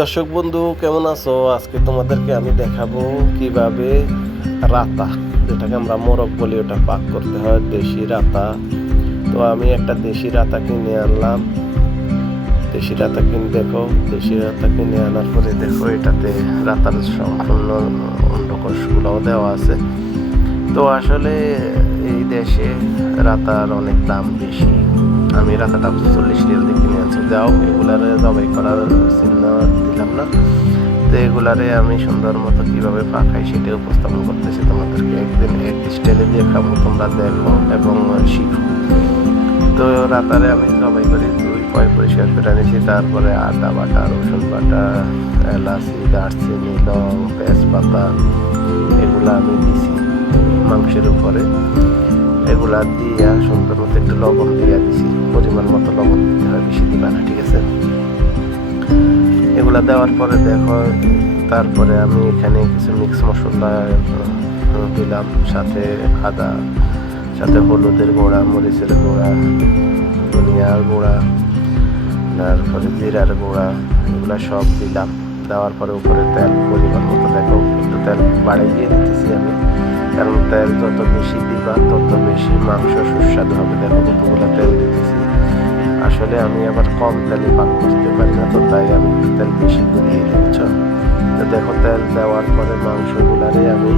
দর্শক বন্ধু, কেমন আছো? আজকে তোমাদেরকে আমি দেখাবো কিভাবে রাতা, যেটাকে আমরা মোরগ বলি, ওটা পাক করতে হয়। দেশি রাতা। তো আমি একটা দেশি রাতা কিনে আনলাম। দেশি রাতা কিনে আনার পরে দেখো, এটাতে রাতার সম্পূর্ণ অন্ডকোষগুলোও দেওয়া আছে। তো আসলে এই দেশে রাতার অনেক দাম বেশি। আমি রাতাটা 40 রিয়াল দিয়ে কিনে আনছি। যাও, এগুলারে জবাই করার চিহ্ন দিলাম না। তো এগুলারে আমি সুন্দর মতো কীভাবে পাকাই সেটা উপস্থাপন করতেছি তোমাদেরকে। একদিন এক স্টাইলে দিয়ে খাবো, তোমরা দেখো এবং শিখো। তো রাতারে আমি জবাই করে পরিষ্কার করে নিয়েছি। তারপরে আদা বাটা, রসুন বাটা, এলাচি, দারচিনি, লং, তেজপাতা এগুলো আমি দিছি মাংসের উপরে। এগুলা দিয়া সুন্দর মতো একটু লবণ দিয়ে দিছি। পরিমাণ মতো লবণ দিতে হয়, বেশি দিবা না, ঠিক আছে? এগুলা দেওয়ার পরে দেখো, তারপরে আমি এখানে কিছু মিক্স মশলা দিলাম, সাথে আদা, সাথে হলুদের গুঁড়া, মরিচের গুঁড়া, ধনিয়ার গুঁড়া, তারপরে জিরার গুঁড়া, এগুলা সব দিলাম। দেওয়ার পরে উপরে তেল পরিমাণ মতো, দেখো একটু তেল বাড়িয়ে দিয়ে দিতেছি আমি, কারণ তেল যত বেশি দিবা তত বেশি মাংস সুস্বাদু হবে। দেখো কতগুলো তেল দিতেছি। আসলে আমি আবার কম তেলে পাক করতে পারি না, তো তাই আমি একটু তেল বেশি দিয়ে দিচ্ছ। তো দেখো, তেল দেওয়ার পরে মাংসগুলারে আমি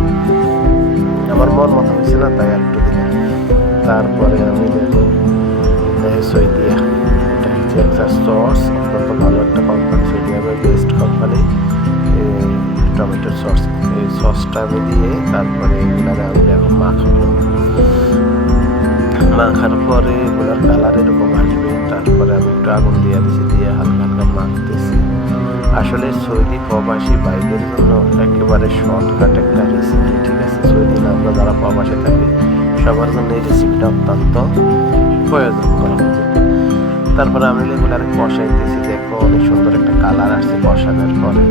আমার মন মতো হয়েছে না, তাই একটু দিলাম। তারপরে আমি দেখো সইদিয়া, এটা হচ্ছে একটা সস, অত্যন্ত ভালো একটা কোম্পানি, সইদিয়া বেস্ট কোম্পানি, টমেটোর সস। এই সসটা আমি দিয়ে তারপরে এগুলার আমি এখন মাখার পরে এগুলার কালার এরকম আসবে। তারপরে আমি একটু আগুন দিয়ে দিছি, দিয়ে হালকা হালকা মাখতেছি। আসলে সৌদি প্রবাসী ভাইদের জন্য একেবারে শর্টকাট একটা রেসিপি, ঠিক আছে? সৌদি আমরা যারা প্রবাসে থাকি সবার জন্য এই রেসিপিটা অত্যন্ত প্রয়োজন করা উচিত। তারপরে আমি এগুলার কষাইতেছি। দেখো অনেক সুন্দর একটা কালার আসছে কষানোর পরে।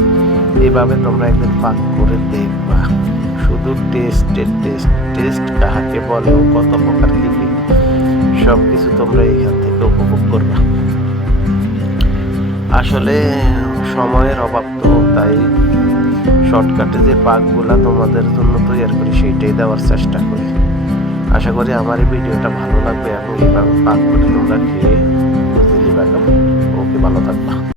এইভাবে তোমরা একদিন পাক করে দেখবা। শুধু টেস্ট কাহাকে বলে ও কত প্রকার কি কি সব কিছু তোমরা এখান থেকে উপভোগ করবা। আসলে সময়ের অভাব, তো তাই শর্টকাটে যে পাকগুলা তোমাদের জন্য তৈরি করি সেইটাই দেওয়ার চেষ্টা করি। আশা করি আমার এই ভিডিওটা ভালো লাগবে এবং এইভাবে পাক করে তোমরা খেয়ে বুঝে নিবা। ওকে, ভালো থাকবা।